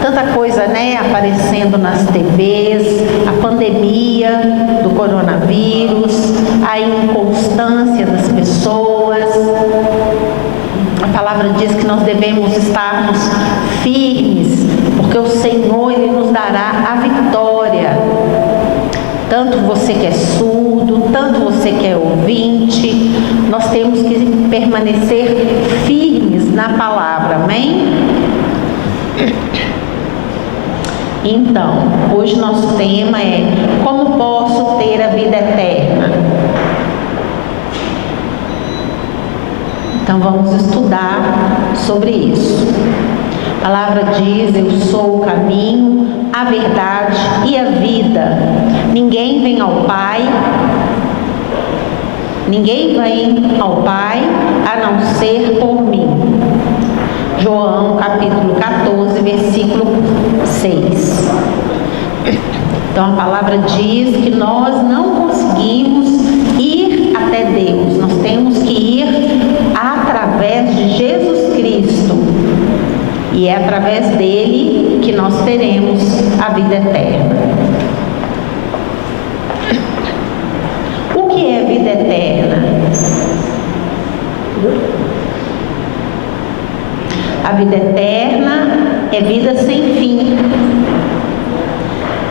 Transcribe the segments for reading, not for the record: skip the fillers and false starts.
Tanta coisa, né, aparecendo nas TVs, a pandemia do coronavírus, a inconstância das pessoas. A palavra diz que nós devemos estarmos firmes, porque o Senhor, Ele nos dará a vitória. Tanto você que é surdo, tanto você que é ouvinte, nós temos que permanecer firmes na palavra, amém? Então, hoje nosso tema é: como posso ter a vida eterna? Então vamos estudar sobre isso. A palavra diz: eu sou o caminho, a verdade e a vida. Ninguém vem ao Pai a não ser por mim. João capítulo 14, versículo 6. Então a palavra diz que nós não conseguimos ir até Deus, nós temos que ir através de Jesus Cristo, e é através dele que nós teremos a vida eterna. O que é vida eterna? A vida eterna é vida sem fim.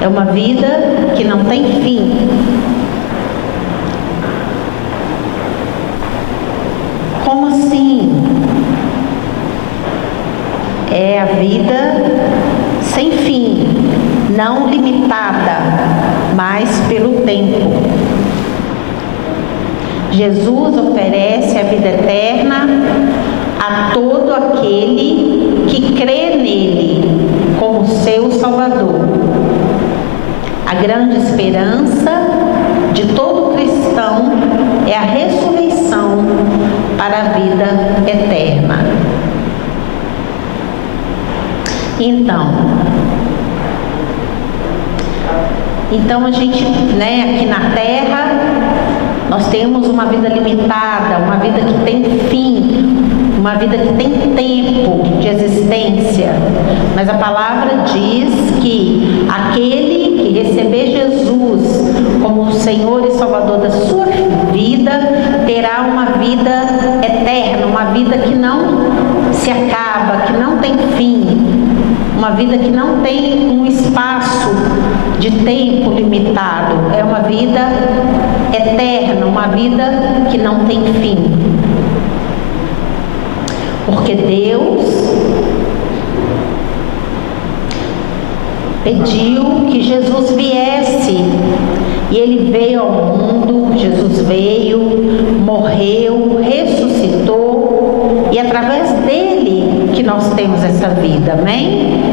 É uma vida que não tem fim. Como assim? É a vida sem fim, não limitada, mas pelo tempo. Jesus oferece a vida eterna a todo aquele que crê nele como seu Salvador. A grande esperança de todo cristão é a ressurreição para a vida eterna. Então a gente, aqui na Terra, nós temos uma vida limitada, uma vida que tem fim, uma vida que tem tempo de existência, mas a palavra diz que aquele que receber Jesus como o Senhor e Salvador da sua vida, terá uma vida eterna, uma vida que não se acaba, que não tem fim, uma vida que não tem um espaço de tempo limitado, é uma vida eterna, uma vida que não tem fim. Porque Deus pediu que Jesus viesse, e Ele veio ao mundo. Jesus veio, morreu, ressuscitou, e através dele que nós temos essa vida, amém?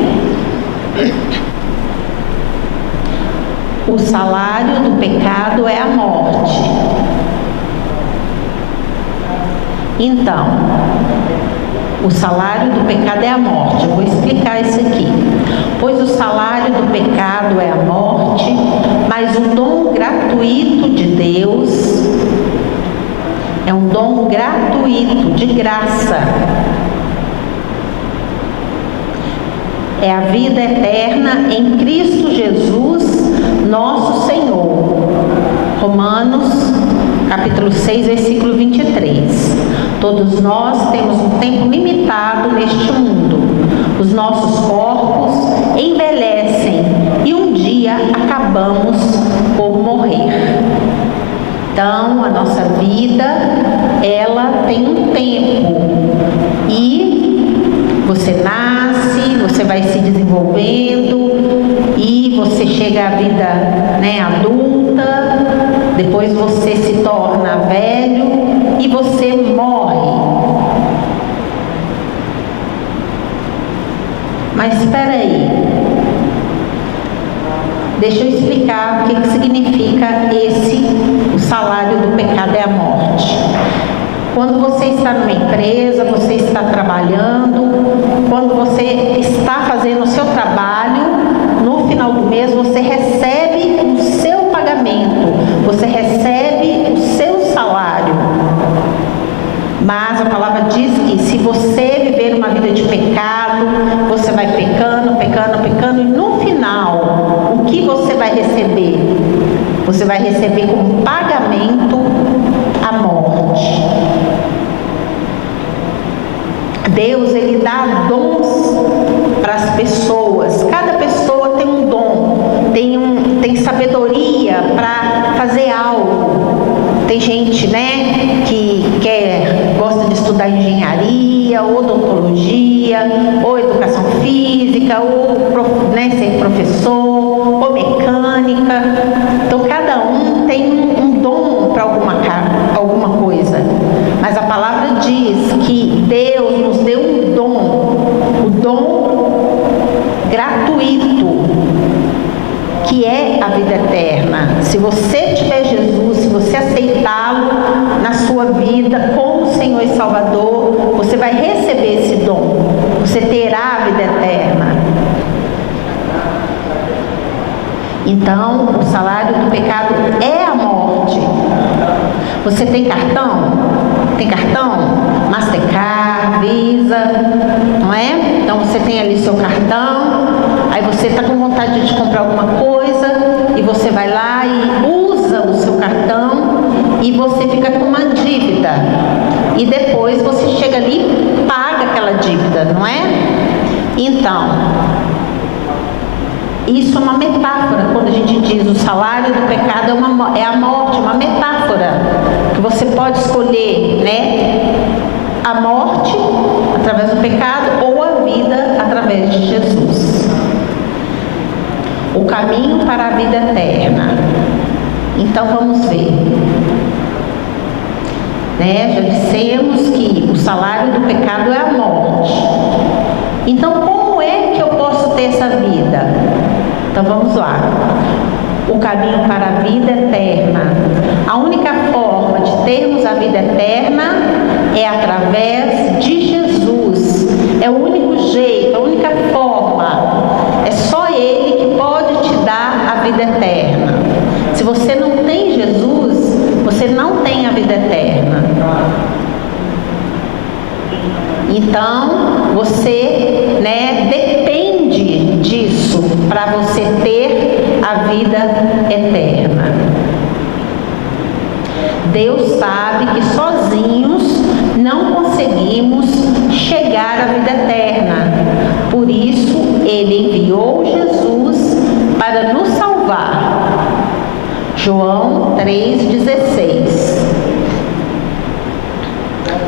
O salário do pecado é a morte. Então, o salário do pecado é a morte. Eu vou explicar isso aqui. Pois o salário do pecado é a morte, mas o dom gratuito de Deus é um dom gratuito, de graça. É a vida eterna em Cristo Jesus, nosso Senhor. Romanos capítulo 6, versículo 23. Todos nós temos um tempo limitado neste mundo. Os nossos corpos envelhecem e um dia acabamos por morrer. Então, a nossa vida, ela tem um tempo. E você nasce, você vai se desenvolvendo e você chega à vida, adulta, depois você se torna velho e você morre. Mas espera aí, deixa eu explicar o que significa o salário do pecado é a morte. Quando você está numa empresa, você está trabalhando, quando você está fazendo o seu trabalho, no final do mês você recebe o seu pagamento, você recebe o seu salário. Mas a palavra diz que se você viver uma vida de pecado, você vai pecando, e no final, o que você vai receber? Você vai receber como pagamento a morte. Deus, Ele dá dons para as pessoas. Cada pessoa tem um dom, tem sabedoria para fazer algo. Tem gente, né, que gosta de estudar engenharia, odontologia, ou educação física, ou ser professor, ou mecânica. Então, cada um tem um dom para alguma coisa. Mas a palavra diz que Deus nos deu um dom, o dom gratuito, que é a vida eterna. Se você tiver Jesus, se você aceitá-lo na sua vida como Senhor e Salvador, você vai receber esse dom, você terá a vida eterna. Então, o salário do pecado é a morte. Você tem cartão? Tem cartão? Mastercard, Visa, não é? Então você tem ali seu cartão, aí você está com vontade de comprar alguma coisa e você vai lá e usa o seu cartão e você fica com uma dívida. E depois você chega ali e paga aquela dívida, não é? Então, isso é uma metáfora. Quando a gente diz o salário do pecado é a morte, uma metáfora que você pode escolher, né? A morte através do pecado ou a vida através de Jesus. O caminho para a vida eterna. Então vamos ver, né? Já dissemos que o salário do pecado é a morte. Então como é que eu posso ter essa vida? Então vamos lá. O caminho para a vida eterna. A única forma de termos a vida eterna é através de Jesus. É o único jeito, a única forma. É só Ele que pode te dar a vida eterna. Se você não tem Jesus, você não tem a vida eterna. Então, você, né, depende disso para você ter a vida eterna. Deus sabe que sozinhos não conseguimos chegar à vida eterna. Por isso, Ele enviou Jesus para nos salvar. João 3,16.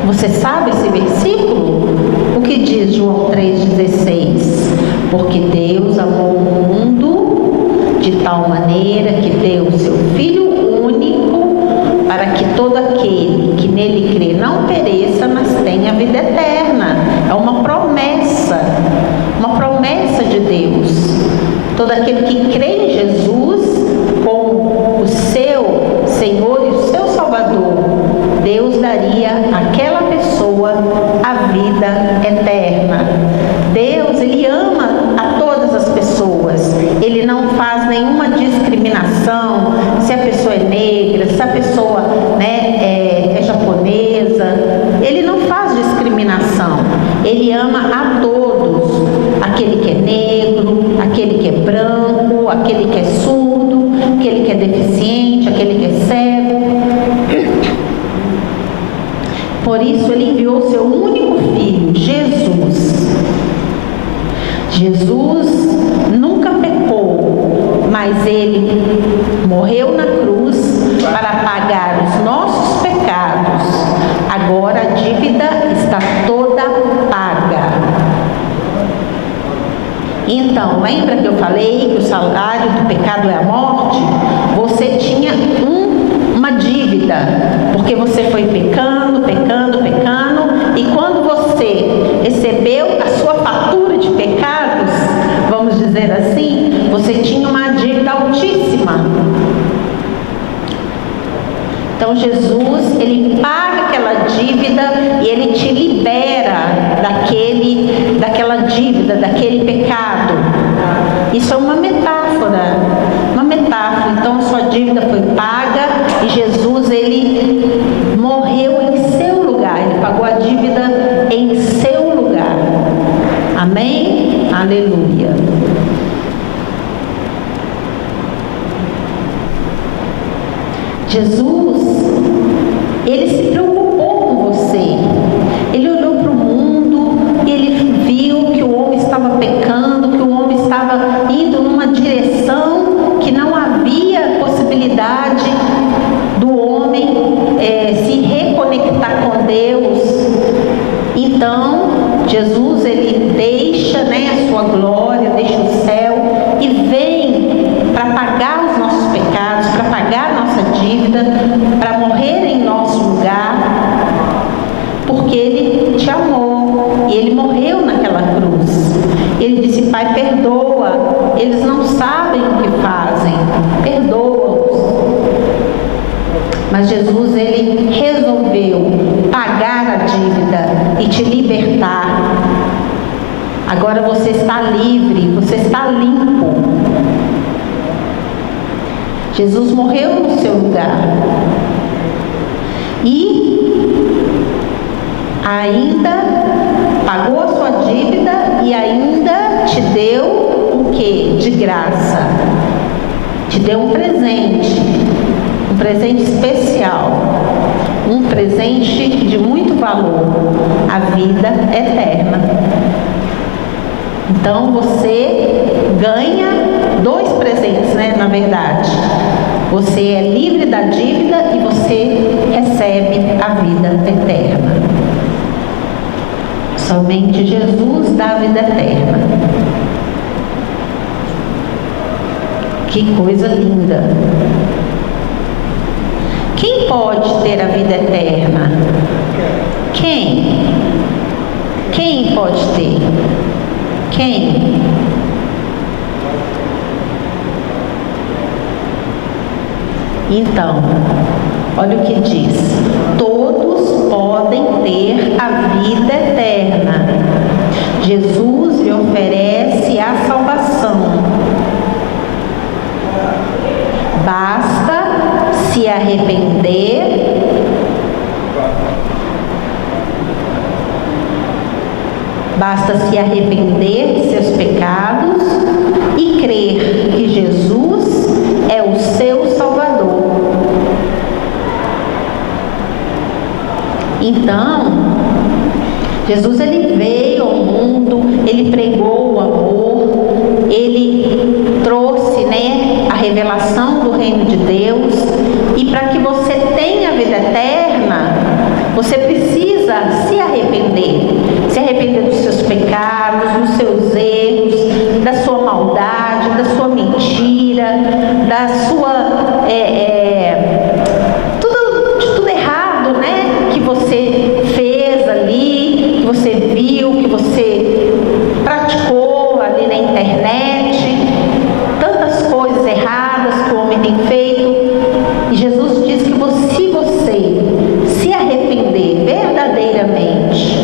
Você sabe esse versículo? O que diz João 3,16? Porque Deus amou o mundo de tal maneira que deu o seu Filho único para que todo aquele que nele crê não pereça, mas tenha vida eterna. É uma promessa de Deus. Todo aquele que crê em Jesus como o seu Senhor e o seu Salvador, Deus daria àquela pessoa a vida eterna. Deus, Ele ama a todas as pessoas. Ele não faz nenhuma discriminação, se a pessoa é negra, se a pessoa, né, é japonesa. Ele não faz discriminação. Ele ama a todos. Aquele que é negro, aquele que é branco, aquele que é surdo, aquele que é deficiente, aquele que é cego. Por isso Ele enviou o seu único Filho, Jesus. Jesus nunca pecou, mas Ele morreu na cruz para pagar os nossos pecados. Agora a dívida está toda paga. Então, lembra que eu falei que o salário do pecado é a morte? Você tinha uma dívida, porque você foi pecando, e quando você recebeu a sua fatura de pecados, vamos dizer assim, você tinha uma dívida altíssima. Então Jesus, Ele paga aquela dívida e Ele te libera daquela dívida, daquele pecado. Isso é uma metáfora. Então a sua dívida foi paga e Jesus, Ele morreu em seu lugar. Ele pagou a dívida em seu lugar. Amém? Aleluia. Jesus, ele se preocupou com você. Ele olhou para o mundo e ele viu que o homem estava pecando, que o homem estava indo numa direção que não havia possibilidade do homem se reconectar com Deus. Então, Jesus, ele deixa, a sua glória, deixa o céu e vem para pagar os nossos pecados, para pagar a nossa dívida, para morrer em nosso lugar, porque ele te amou e ele morreu naquela cruz. Ele disse: Pai, perdoa, eles não sabem o que fazem, perdoa-os. Mas Jesus, ele resolveu pagar a dívida e te libertar. Agora você está livre, você está limpo. Jesus morreu no seu lugar e ainda pagou a sua dívida e ainda te deu o quê? De graça. Te deu um presente especial, um presente de muito valor, a vida eterna. Então você ganha 2 presentes, na verdade. Você é livre da dívida e você recebe a vida eterna. Somente Jesus dá a vida eterna. Que coisa linda! Quem pode ter a vida eterna? Quem? Quem pode ter? Quem? Então, olha o que diz: todos podem ter a vida eterna. Jesus lhe oferece a salvação. Basta se arrepender de seus pecados e crer que Jesus é o seu Salvador. Então, Jesus, ele veio ao mundo, ele pregou o amor, ele trouxe, a revelação do reino de Deus. E para que você tenha a vida eterna, você precisa se arrepender dos seus pecados, dos seus erros, da sua maldade, da sua mentira, da sua de tudo errado, que você fez ali, que você viu, que você praticou ali na internet, tantas coisas erradas que o homem tem feito. E Jesus diz que se você se arrepender verdadeiramente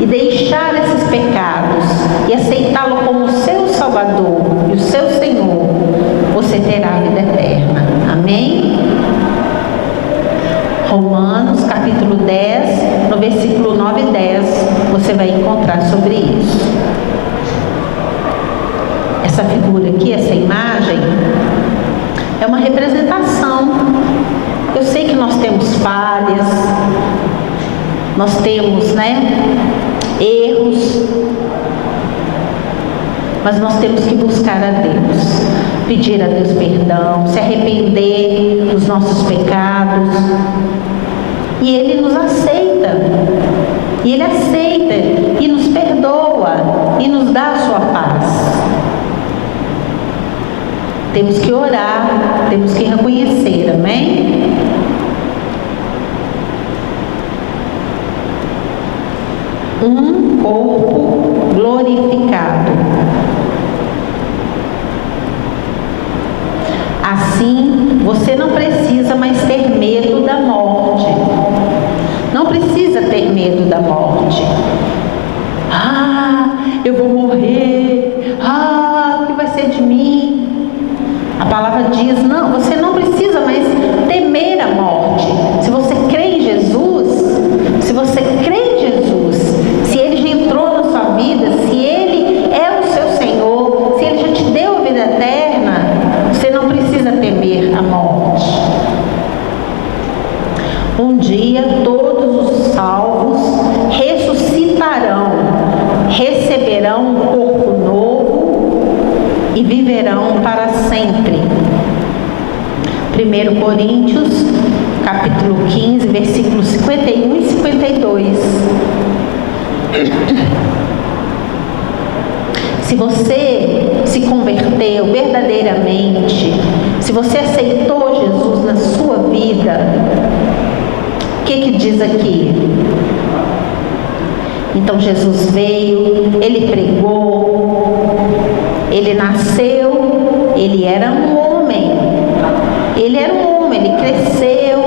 e deixar esses pecados e aceitá-lo como seu Salvador e o seu Senhor, você terá a vida eterna. Amém? Romanos capítulo 10, no versículo 9 e 10, você vai encontrar sobre isso. Essa figura aqui, essa imagem, é uma representação. Eu sei que nós temos falhas, nós temos, erros, mas nós temos que buscar a Deus, pedir a Deus perdão, se arrepender dos nossos pecados, e Ele nos aceita, e Ele aceita e nos perdoa e nos dá a sua paz. Temos que orar, temos que reconhecer, amém? Um corpo glorificado. Assim, você não precisa mais ter medo da morte. Não precisa ter medo da morte. Eu vou morrer. O que vai ser de mim? A palavra diz, não, você não precisa mais temer a morte. Se você crê em Jesus, se Ele já entrou na sua vida, se Ele é o seu 1 Coríntios, capítulo 15, versículos 51 e 52. Se você se converteu verdadeiramente, se você aceitou Jesus na sua vida, o que diz aqui? Então Jesus veio, Ele pregou, Ele nasceu, Ele era um homem, Ele cresceu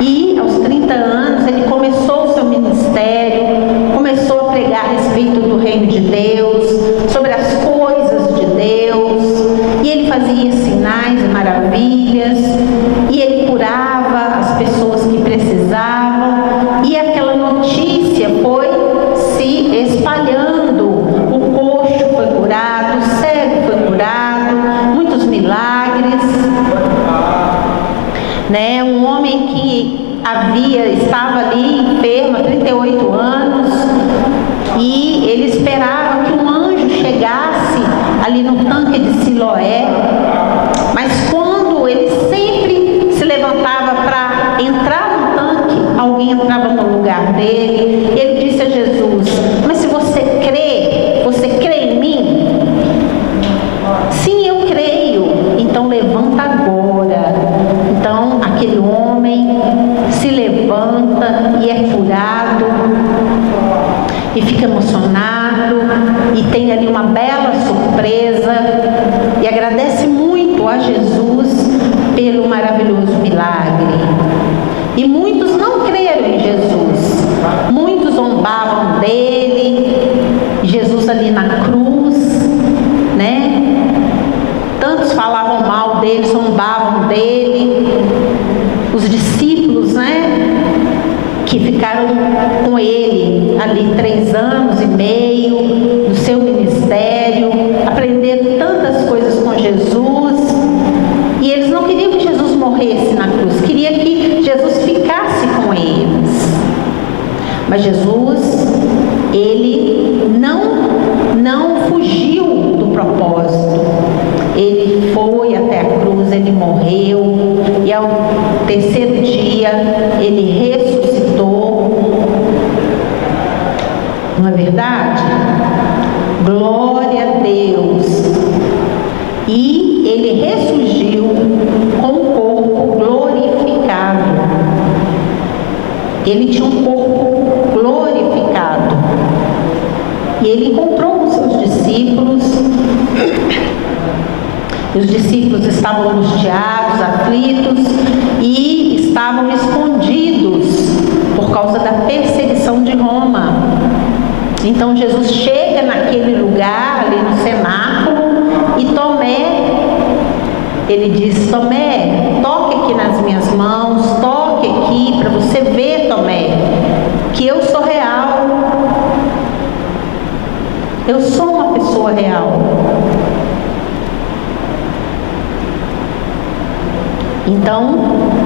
e aos 30 anos Ele começou o seu ministério, começou a pregar a respeito do reino de Deus, sobre as coisas de Deus, e Ele fazia sinais e maravilhas, e Ele curava as pessoas que precisavam, e aquela notícia foi se espalhando. O coxo foi curado, o cego foi curado, muitos milagres, né? Um homem que estava ali enfermo há 38 anos, e ele esperava que um anjo chegasse ali no tanque de Siloé, mas quando ele sempre se levantava para entrar no tanque, alguém entrava no lugar dele. Ele disse a Jesus: mas se você crê em mim? Sim, eu creio. Então levanta agora. Então aquele homem se levanta e é curado, e fica emocionado, e tem ali uma bela surpresa, e agradece muito a Jesus pelo maravilhoso milagre. E muitos não creram em Jesus, muitos zombavam dele, Jesus ali na cruz, né? Tantos falavam mal dele, zombavam dele. Os discípulos, né, que ficaram com ele ali 3 anos e meio no seu ministério, aprenderam tantas coisas com Jesus, e eles não queriam que Jesus morresse na cruz, queriam que Jesus ficasse com eles. Mas Jesus, ele não fugiu do propósito. Ele foi até a cruz, ele morreu, e ao 3º dia ele ressuscitou. Não é verdade? Glória a Deus. E ele ressurgiu com o corpo glorificado. Ele tinha um corpo glorificado. E ele encontrou com seus discípulos. Os discípulos estavam angustiados, aflitos, e estavam escondidos por causa da perseguição de Roma. Então Jesus chega naquele lugar, ali no cenáculo, e Tomé, ele diz: Tomé, toque aqui nas minhas mãos, toque aqui para você ver, Tomé, que eu sou real. Eu sou uma pessoa real. Então,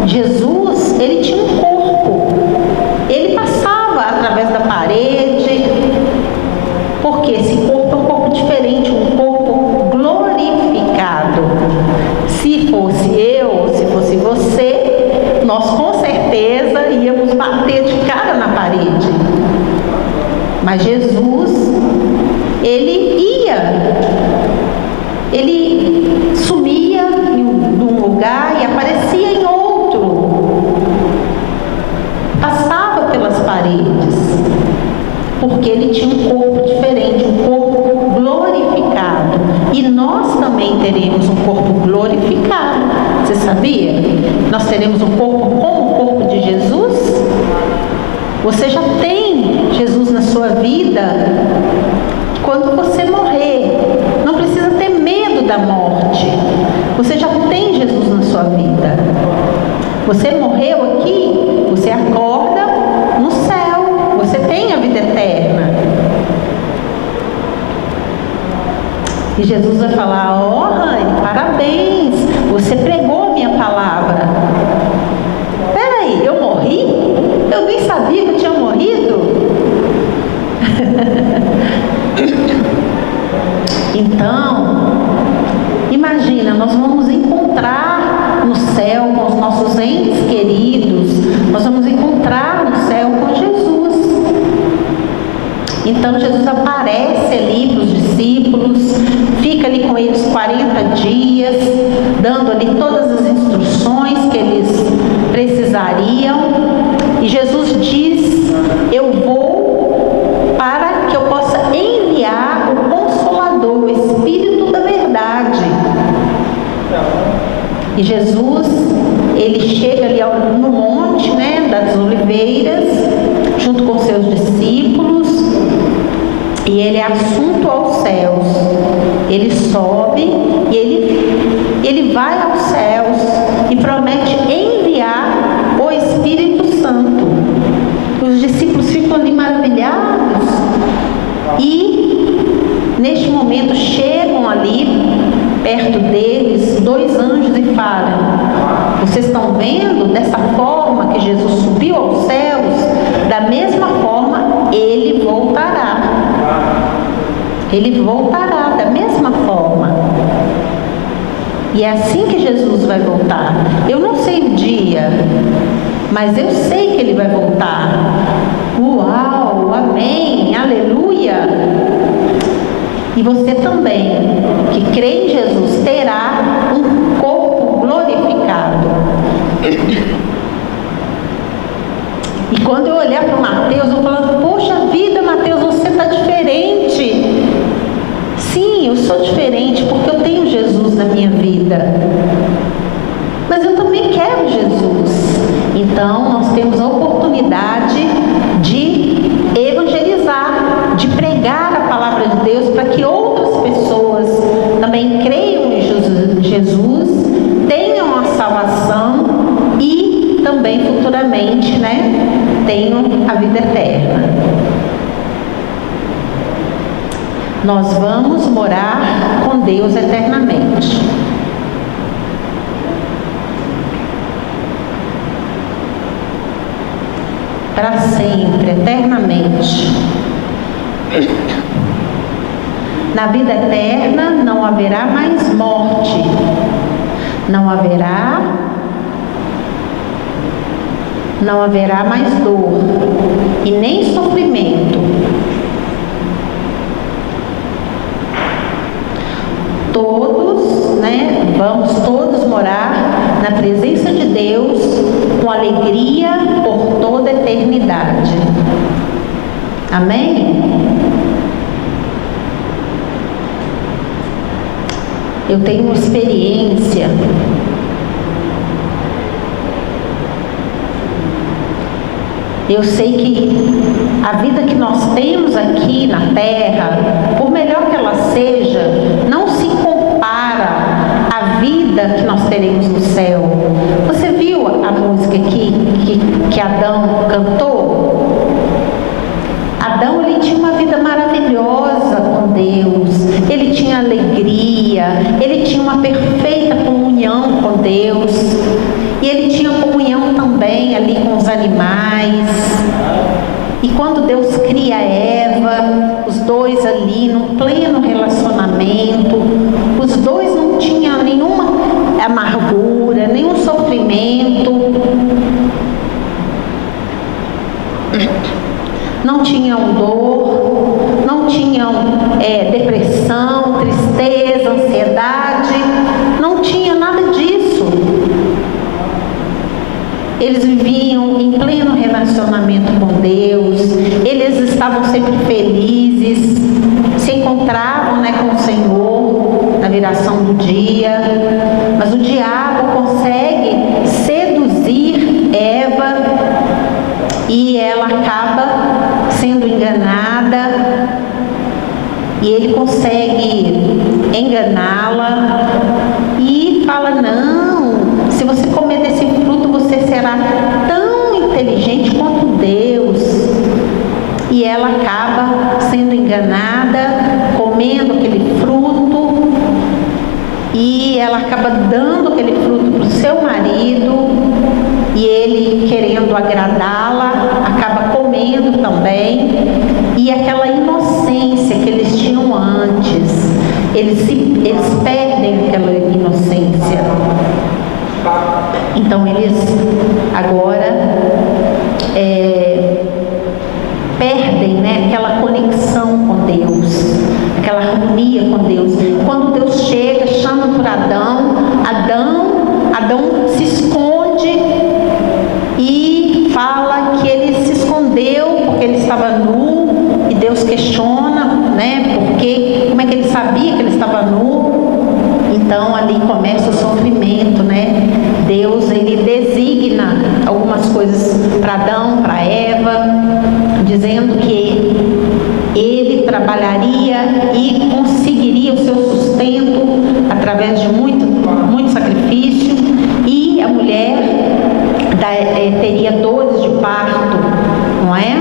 Jesus, ele tinha um corpo, ele passava através da parede, porque esse corpo é um corpo diferente, um corpo glorificado. Se fosse eu, se fosse você, nós com certeza íamos bater de cara na parede. Mas Jesus, ele sumia num lugar e aparecia em outro, passava pelas paredes, porque ele tinha um corpo diferente, um corpo glorificado, e nós também teremos um corpo glorificado. Você sabia? Nós teremos um corpo como o corpo de Jesus. Você já tem Jesus na sua vida. Quando você morrer, não precisa ter medo da morte. Você já tem Jesus na sua vida. Você morreu aqui, você acorda no céu. Você tem a vida eterna. E Jesus vai falar: ó, Rani, parabéns, você pregou a minha palavra. Peraí, eu morri? Eu nem sabia que eu tinha morrido. Então, imagina, nós vamos encontrar Então Jesus aparece ali para os discípulos, fica ali com eles 40 dias, dando ali todas as instruções que eles precisariam. E Jesus diz: eu vou para que eu possa enviar o Consolador, o Espírito da Verdade. E Jesus, ele chega ali no monte, né, das Oliveiras, junto com seus discípulos, e ele é assunto aos céus. Ele sobe e ele vai aos céus e promete enviar o Espírito Santo. Os discípulos ficam ali maravilhados e neste momento chegam ali perto deles 2 anjos e falam: vocês estão vendo dessa forma que Jesus subiu aos céus? Da mesma forma ele voltará. Ele voltará da mesma forma. E é assim que Jesus vai voltar. Eu não sei o dia, mas eu sei que ele vai voltar. Uau, amém, aleluia. E você também, que crê em Jesus, terá um corpo glorificado. E quando eu olhar para o Mateus, eu falo: poxa vida, Mateus, você está diferente. Sim, eu sou diferente porque eu tenho Jesus na minha vida. Mas eu também quero Jesus. Então, nós temos a oportunidade de evangelizar, de pregar a palavra de Deus para que outras pessoas também creiam em Jesus, tenham a salvação e também futuramente, né, tenham a vida eterna. Nós vamos morar com Deus eternamente. Para sempre, eternamente. Na vida eterna não haverá mais morte, não haverá mais dor e nem sofrimento. Todos, né, vamos todos morar na presença de Deus com alegria por toda a eternidade. Amém? Eu tenho experiência eu sei que a vida que nós temos aqui na terra, por melhor que ela seja, não se compara à vida que nós teremos no céu. Você viu a música que Adão cantou? Adão, ele tinha uma vida maravilhosa com Deus, ele tinha alegria, ele tinha uma perfeita comunhão com Deus, e ele tinha comunhão também ali com os animais. E quando Deus cria Eva, os dois ali num pleno relacionamento, os dois não tinham nenhuma amargura, nenhum sofrimento, não tinham dor, não tinham depressão, tristeza, ansiedade, não tinha nada disso. Eles viviam em pleno relacionamento com Deus, eles estavam sempre felizes, se encontravam, né, com o Senhor na viração do dia, mas o diabo consegue seduzir Eva e ela acaba sendo enganada, e ele consegue enganá-la e fala: não, se você comer desse fruto você será tão inteligente quanto Deus. E ela acaba sendo enganada, comendo aquele fruto, e ela acaba dando aquele fruto para o seu marido, e ele, querendo agradá-la, acaba comendo também. E aquela inocência que eles tinham antes, eles perdem aquela inocência. Então eles agora perdem, né, aquela conexão Deus, aquela harmonia com Deus. Quando Deus chega, chama por Adão, Adão se esconde e fala que ele se escondeu porque ele estava nu, e Deus questiona, né? Porque como é que ele sabia que ele estava nu? Então ali começa o sofrimento, né? Deus, ele designa algumas coisas para Adão, para Eva, dizendo que ele trabalharia e conseguiria o seu sustento através de muito sacrifício, e a mulher teria dores de parto, não é?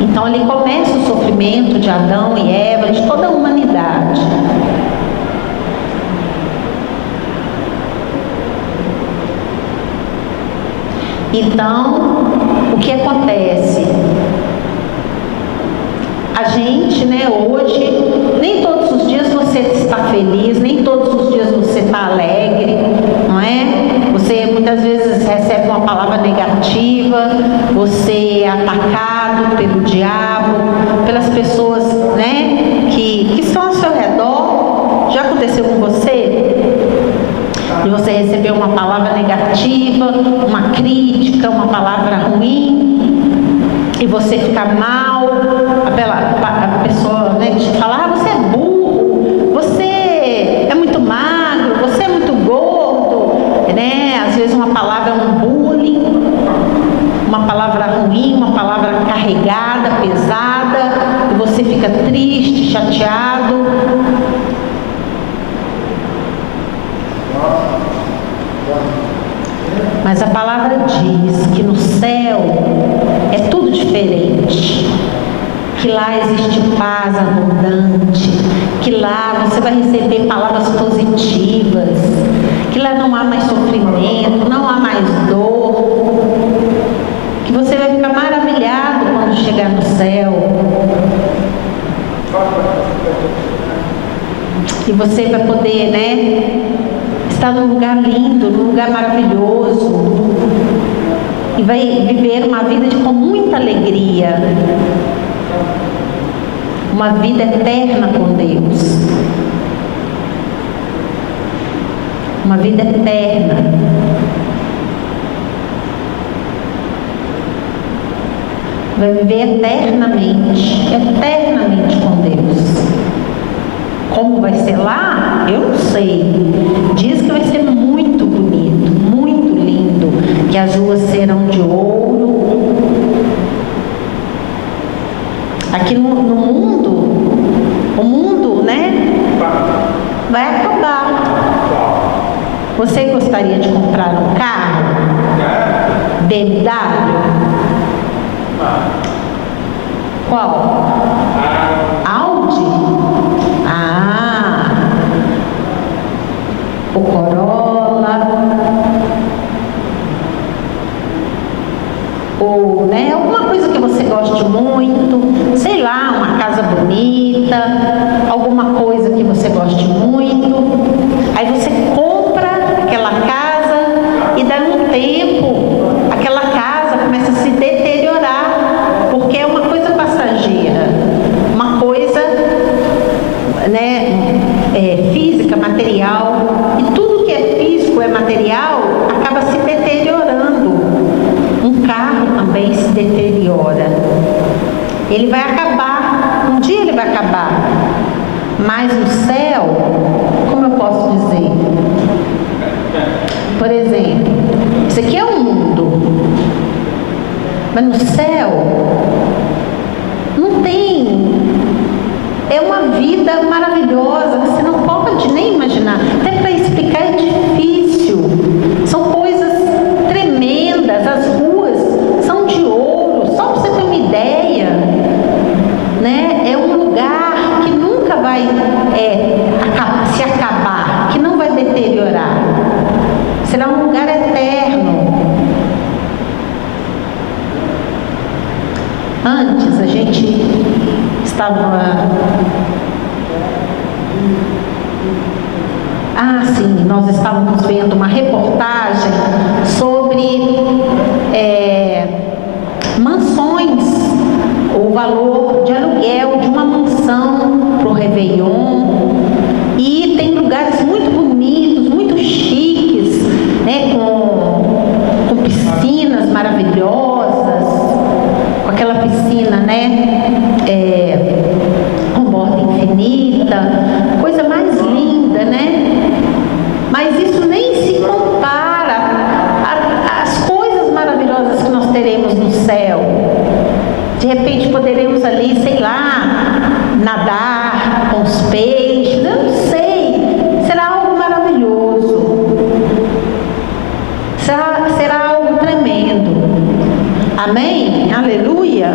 Então ali começa o sofrimento de Adão e Eva, de toda a humanidade. Então, o que acontece? A gente, né, hoje, nem todos os dias você está feliz, nem todos os dias você está alegre, não é? Você muitas vezes recebe uma palavra negativa, você é atacado pelo diabo, pelas pessoas, né, que estão ao seu redor. Já aconteceu com você? De você receber uma palavra negativa, uma crítica, uma palavra ruim, e você fica mal, a pessoa, né, te fala, você é burro, você é muito magro, você é muito gordo, né? Às vezes uma palavra é um bullying, uma palavra ruim, uma palavra carregada, pesada, e você fica triste, chateado. Mas a palavra diz que no céu é tudo diferente, que lá existe paz abundante, que lá você vai receber palavras positivas, que lá não há mais sofrimento, não há mais dor, que você vai ficar maravilhado quando chegar no céu. E você vai poder, né, estar num lugar lindo, num lugar maravilhoso, e vai viver uma vida com muita alegria, uma vida eterna com Deus, uma vida eterna. Vai viver eternamente com Deus. Como vai ser lá? Eu não sei. Diz que vai ser muito bonito, muito lindo, que as ruas serão de ouro. Aqui no mundo, o mundo, né, vai acabar. Você gostaria de comprar um carro? BMW? Qual? Audi? O Corolla, ou, né, alguma coisa que você goste muito, sei lá, uma casa bonita, alguma coisa que você goste muito. Aí você compra aquela casa e daí um tempo aquela casa começa a se deteriorar, porque é uma coisa passageira, uma coisa, né, física, material. Tudo que é físico, é material, acaba se deteriorando. Um carro também se deteriora. Ele vai acabar, um dia ele vai acabar. Mas no céu, como eu posso dizer? Por exemplo, isso aqui é um mundo, mas no céu não tem. É uma vida maravilhosa, você não pode nem imaginar. Até para explicar é difícil. São coisas tremendas. As ruas são de ouro. Só para você ter uma ideia, né? É um lugar que nunca vai se acabar, que não vai deteriorar. Será um lugar eterno. Antes a gente estava... nós estávamos vendo uma reportagem sobre mansões, o valor de aluguel de uma mansão Réveillon. E tem lugares muito bonitos, muito chiques, né, com piscinas maravilhosas, com aquela piscina, né, com borda infinita, coisa mais linda, né? Mas isso nem se compara às coisas maravilhosas que nós teremos no céu. De repente poderemos ali, sei lá, nadar com os peixes, eu não sei, será algo maravilhoso, será algo tremendo. Amém? Aleluia.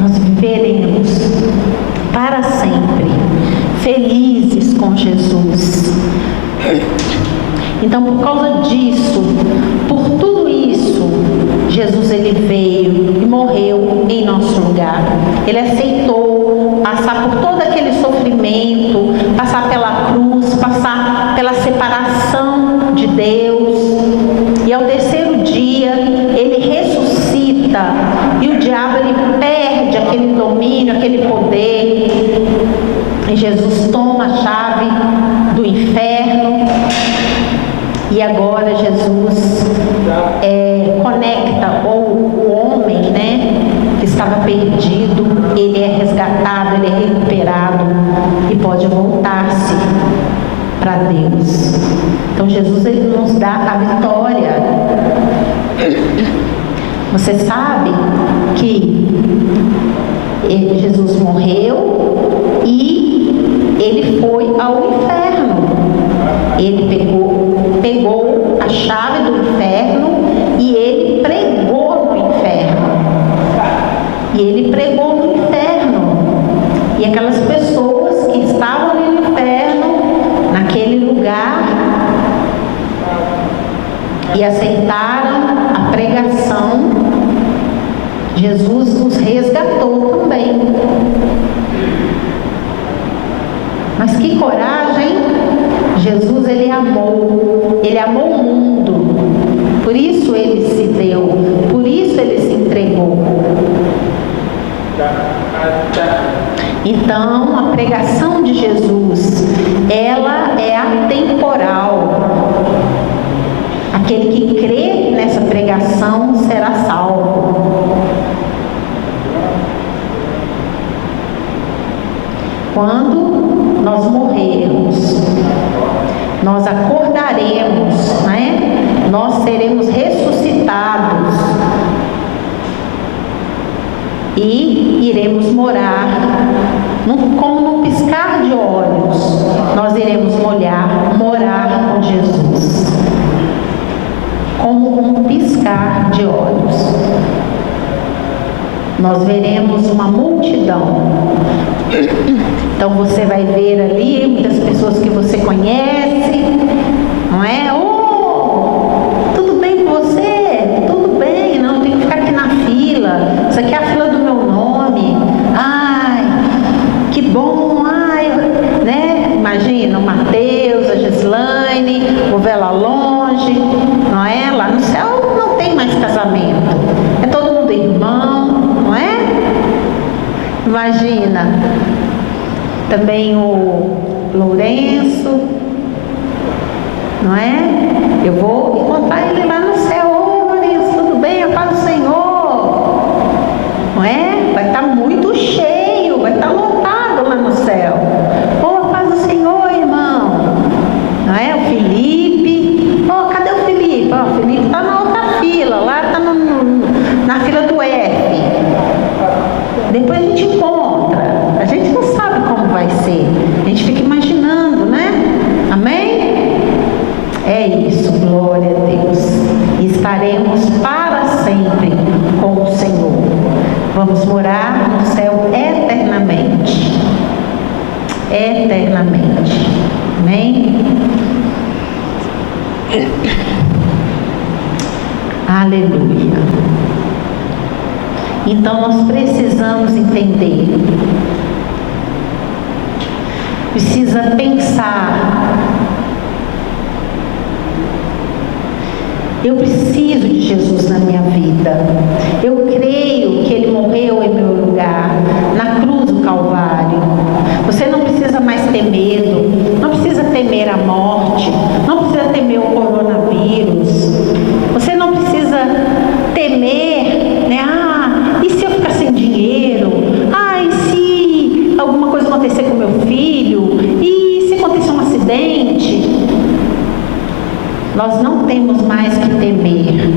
Nós viveremos para sempre felizes com Jesus. Então, por causa disso, por tudo isso, Jesus ele veio e morreu em nosso lugar. Ele aceitou passar por todo aquele sofrimento, passar pela cruz, passar pela separação de Deus. E ao terceiro dia, ele ressuscita e o diabo ele perde aquele domínio, aquele poder. E Jesus toma a chave do inferno. E agora Jesus conecta o homem, né, que estava perdido, ele é resgatado, ele é recuperado e pode voltar-se para Deus. Então Jesus ele nos dá a vitória. Você sabe que Jesus morreu e ele foi ao inferno. Ele pegou a chave do inferno e ele pregou no inferno. E ele pregou no inferno. E aquelas pessoas que estavam no inferno, naquele lugar, e aceitaram a pregação, Jesus os resgatou também. Mas que coragem! Jesus ele amou o mundo, por isso ele se deu, por isso ele se entregou. Então a pregação de Jesus, ela é atemporal. Aquele que crê nessa pregação será salvo. Quando nós morrermos, nós acordaremos, né? Nós seremos ressuscitados e iremos morar, como num piscar de olhos, nós iremos morar com Jesus, como um piscar de olhos. Nós veremos uma multidão. Então você vai ver ali muitas pessoas que você conhece, não é? Tudo bem com você? Tudo bem, não, tem que ficar aqui na fila. Isso aqui é a fila do meu nome. Ai, que bom, ai, né? Imagina o Mateus, a Gislaine, o Vela Longe, não é? Lá no céu não tem mais casamento. É todo mundo irmão, não é? Imagina. Também o Lourenço, não é? Eu vou encontrar ele lá no céu. Ô Lourenço, tudo bem? A paz do Senhor. Não é? Vai estar muito cheio, vai estar lotado lá no céu. Ô, a paz do Senhor, irmão. Não é? O Felipe. Ô, cadê o Felipe? Ó, o Felipe está na outra fila, lá está na fila do F. Depois a gente encontra. A gente não sabe como vai ser. A gente fica imaginando, né? Amém? É isso, glória a Deus. E estaremos para sempre com o Senhor. Vamos morar no céu eternamente. Eternamente. Amém? Aleluia. Então nós precisamos entender, precisa pensar Eu preciso de Jesus na minha vida. Eu creio que Ele morreu em meu lugar, na cruz do Calvário. Você não precisa mais ter medo, não precisa temer a morte, não precisa temer o coronavírus. Você não precisa temer, né? E se eu ficar sem dinheiro? E se alguma coisa acontecer com meu filho? E se acontecer um acidente? Nós não temos mais que temer.